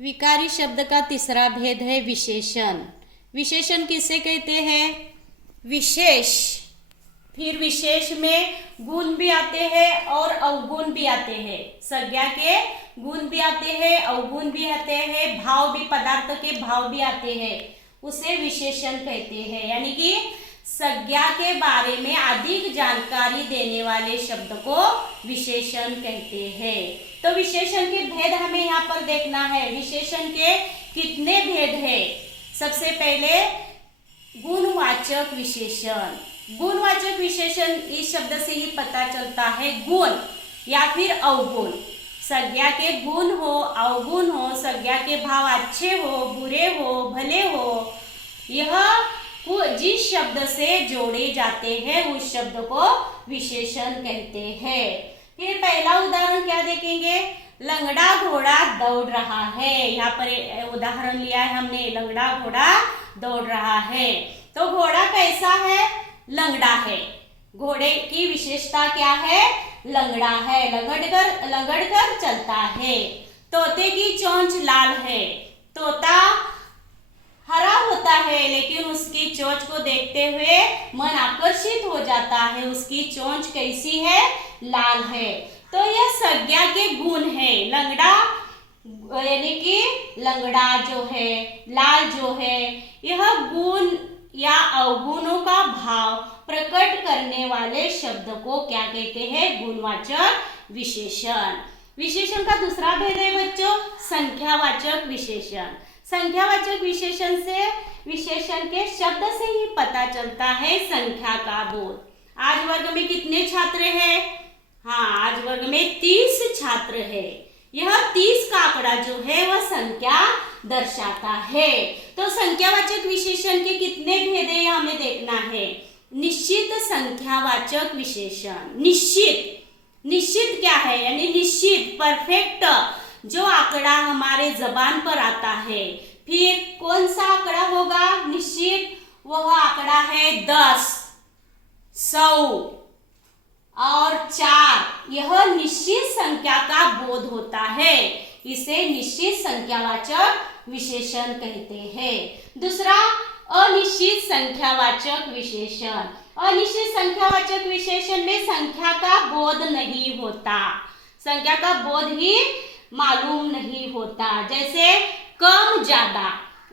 विकारी शब्द का तीसरा भेद है विशेषण। विशेषण किसे कहते हैं? विशेष, फिर विशेष में गुण भी आते हैं और अवगुण भी आते हैं। संज्ञा के गुण भी आते हैं, अवगुण भी आते हैं, भाव भी, पदार्थ के भाव भी आते हैं, उसे विशेषण कहते हैं। यानी कि संज्ञा के बारे में अधिक जानकारी देने वाले शब्द को विशेषण कहते हैं। तो विशेषण के भेद हमें यहाँ पर देखना है। विशेषण के कितने भेद हैं? सबसे पहले गुणवाचक विशेषण। गुणवाचक विशेषण इस शब्द से ही पता चलता है, गुण या फिर अवगुण। संज्ञा के गुण हो, अवगुण हो, संज्ञा के भाव अच्छे हो, बुरे हो, भले हो, यह जिस शब्द से जोड़े जाते हैं उस शब्द को विशेषण कहते हैं। फिर पहला उदाहरण क्या देखेंगे? लंगड़ा घोड़ा दौड़ रहा है। यहाँ पर उदाहरण लिया है हमने, लंगड़ा घोड़ा दौड़ रहा है। तो घोड़ा कैसा है? लंगड़ा है। घोड़े की विशेषता क्या है? लंगड़ा है, लगड़ कर चलता है। तोते की चोंच लाल है। तोता हरा होता है लेकिन उसकी चोंच को देखते हुए मन आकर्षित हो जाता है। उसकी चोंच कैसी है? लाल है। तो यह संज्ञा के गुण है। लंगड़ा यानी कि लंगड़ा जो है, लाल जो है, यह गुण या अवगुणों का भाव प्रकट करने वाले शब्द को क्या कहते हैं? गुणवाचक विशेषण। विशेषण का दूसरा भेद है बच्चों, संख्यावाचक विशेषण। संख्यावाचक विशेषण से, विशेषण के शब्द से ही पता चलता है संख्या का बोध। आज वर्ग में कितने छात्र हैं? हाँ, आज वर्ग में 30 छात्र है। यह 30 का आंकड़ा जो है वह संख्या दर्शाता है। तो संख्यावाचक विशेषण के कितने भेद है हमें देखना है। निश्चित संख्यावाचक विशेषण। निश्चित क्या है? यानी निश्चित, परफेक्ट, जो आंकड़ा हमारे जबान पर आता है। फिर कौन सा आंकड़ा होगा निश्चित? वह आंकड़ा है 10, 100 और 4। यह निश्चित संख्या का बोध होता है। इसे निश्चित संख्यावाचक विशेषण कहते हैं। दूसरा, अनिश्चित संख्यावाचक विशेषण। अनिश्चित संख्यावाचक विशेषण में संख्या का बोध नहीं होता, संख्या का बोध ही मालूम नहीं होता। जैसे कम ज्यादा,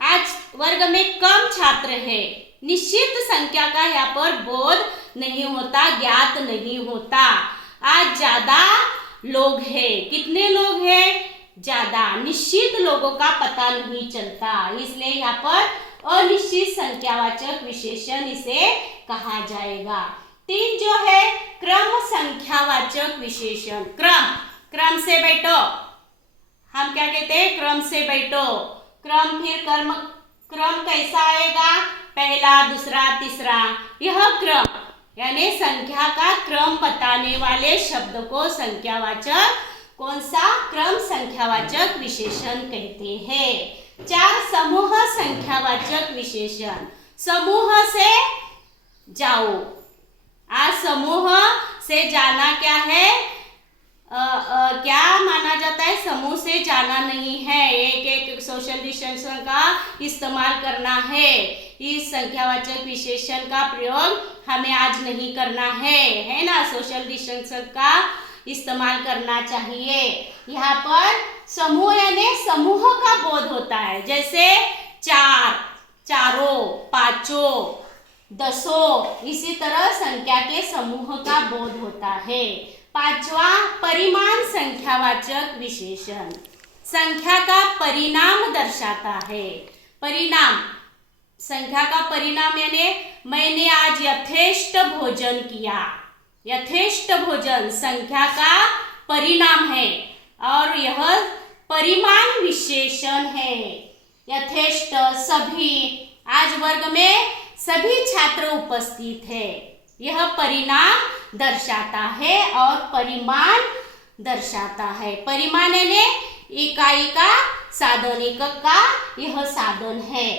आज वर्ग में कम छात्र है, निश्चित संख्या का यहाँ पर बोध नहीं होता, ज्ञात नहीं होता। आज ज्यादा लोग हैं, कितने लोग हैं? ज्यादा, निश्चित लोगों का पता नहीं चलता, इसलिए यहाँ पर अनिश्चित संख्यावाचक विशेषण इसे कहा जाएगा। 3 जो है क्रम संख्यावाचक विशेषण। क्रम से बैठो, हम क्या कहते हैं? क्रम से बैठो। क्रम, फिर क्रम कैसा आएगा? पहला, दूसरा, तीसरा। यह क्रम यानी संख्या का क्रम बताने वाले शब्द को संख्यावाचक, कौन सा? क्रम संख्यावाचक विशेषण कहते हैं। 4 समूह संख्यावाचक विशेषण। समूह से जाओ। आज समूह से जाना क्या है? क्या माना जाता है? समूह से जाना नहीं है, एक सोशल डिस्टेंस का इस्तेमाल करना है। इस संख्यावाचक विशेषण का प्रयोग हमें आज नहीं करना है ना? सोशल डिस्टेंस का इस्तेमाल करना चाहिए। यहाँ पर समूह यानी समूह का बोध होता है। जैसे 4, चारों, पांचों, 10, इसी तरह संख्या के समूह का बोध होता है। 5वां, परिमाण संख्यावाचक विशेषण। संख्या का परिणाम दर्शाता है। परिणाम, संख्या का परिणाम यानी मैंने आज यथेष्ट भोजन किया। यथेष्ट भोजन संख्या का परिणाम है और यह परिमाण विशेषण है। यथेष्ट, सभी, आज वर्ग में सभी छात्र उपस्थित है, यह परिणाम दर्शाता है और परिमाण दर्शाता है। परिमाण यानी इकाई का साधन, एकक का यह साधन है।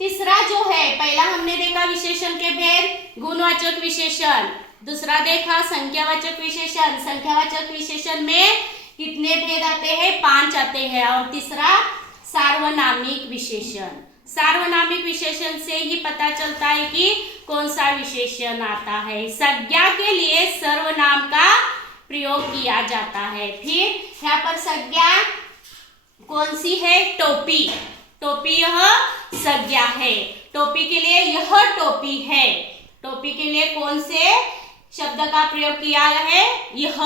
तीसरा जो है, पहला हमने देखा विशेषण के भेद, गुणवाचक विशेषण। दूसरा देखा संख्यावाचक विशेषण। संख्यावाचक विशेषण में कितने भेद आते हैं? 5 आते हैं। और तीसरा सार्वनामिक विशेषण। सार्वनामिक विशेषण से ही पता चलता है कि कौन सा विशेषण आता है। संज्ञा के लिए सर्वनाम का प्रयोग किया जाता है। फिर यहाँ पर संज्ञा कौन सी है? टोपी। टोपी यह संज्ञा है। टोपी के लिए यह टोपी है। टोपी के लिए कौन से शब्द का प्रयोग किया है? यह,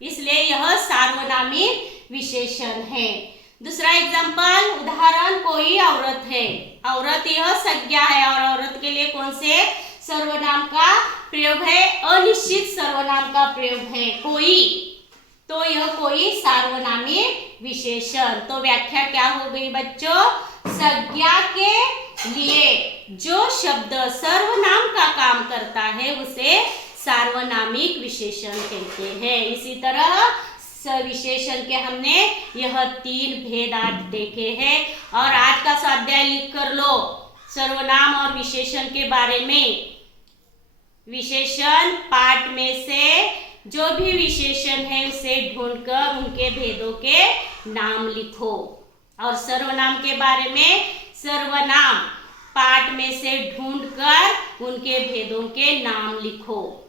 इसलिए यह सार्वनामिक विशेषण है। दूसरा एग्जाम्पल, उदाहरण, कोई औरत है। औरत यह संज्ञा है और औरत के लिए कौन से सर्वनाम का प्रयोग है? अनिश्चित सर्वनाम का प्रयोग है, कोई। तो यह कोई सार्वनामिक विशेषण। तो व्याख्या क्या हो गई बच्चों? संज्ञा के लिए जो शब्द सर्वनाम का काम करता है उसे सार्वनामिक विशेषण कहते हैं। इसी तरह विशेषण के हमने यह 3 भेद आज देखे हैं। और आज का स्वाध्याय लिख कर लो सर्वनाम और विशेषण के बारे में। विशेषण पाठ में से जो भी विशेषण है उसे ढूंढकर उनके भेदों के नाम लिखो। और सर्वनाम के बारे में सर्वनाम पाठ में से ढूंढकर उनके भेदों के नाम लिखो।